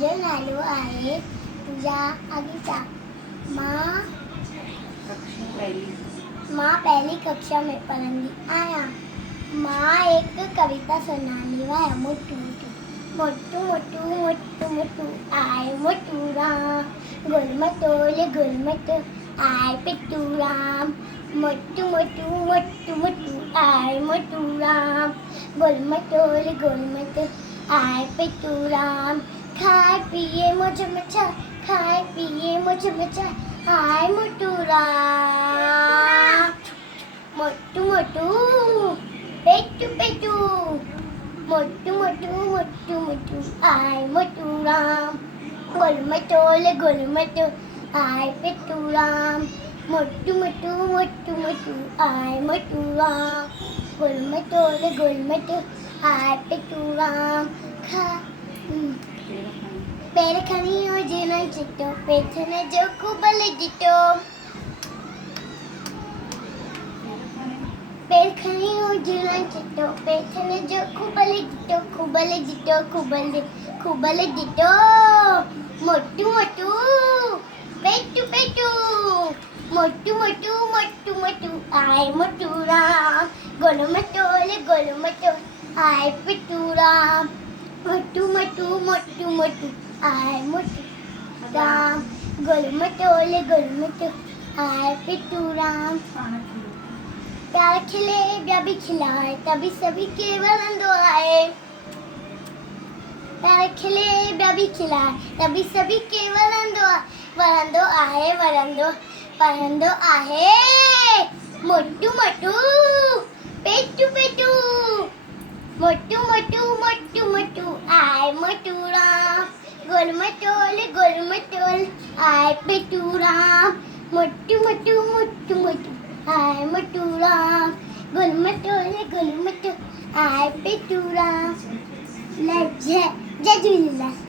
मुंहिंजो नालो आहे पूजा आगीता। मां पहली कक्षा में पढ़ंदी आहियां। मां हिकु कविता सुञाणी आहे। मोटू मोटू मोटू मोटू मोटू आए मोटू राम, गुलमटोल गुलमट आए पिट्टू राम। मोटू मोटू मोटू मोटू आए मोटू राम, गुलमटोल गुलमट आए पिट्टू राम। खाए पिए मुझ मचा, खाए पिए मुझ मचा आए मोटू राम। मोटू मोटू पेटू पेटू, मोटू मोटू मोटू मोटू आए मोटू राम, गुलमटोल गुलमट आए पिट्टू राम। मोटू मोटू मोटू मोटू आए मोटू राम, गुलमटोल गुलमट आए पिट्टू राम। पेर खणी हुजे न चिट्टो, पेथन जो कुबल डिटो। पेर खणी हुजे न चिट्टो, पेथन जो कुबल डिटो, कुबल डिटो कुबल डिटो। मोटू मोटू पेटू पेटू, मोटू मोटू मोटू मोटू आए मोटू राम, गुलमटोल गुलमट आए पिट्टू राम। मोटू मोटू मोटू मोटू आए मोटू राम, गुलमटोल गुलमट आए पिट्टू राम। प्यार खिले ॿिया बि खिलाए, तभी सभी के वरंदो आहे। प्यार खिले ॿिया बि खिलाए, तभी सभी के वरंदो आहे वरंदो आहे। मोटू मोटू पेटू पेटू, मोटू मोटू मोटू मोटू आए मोटू राम, गुलमटोल गुलमटोल आए पिट्टू राम। मोटू मोटू मोटू मोटू आए मोटू राम, गुलमटोल गुलमट आए पिट्टू राम। जय झूलेलाल।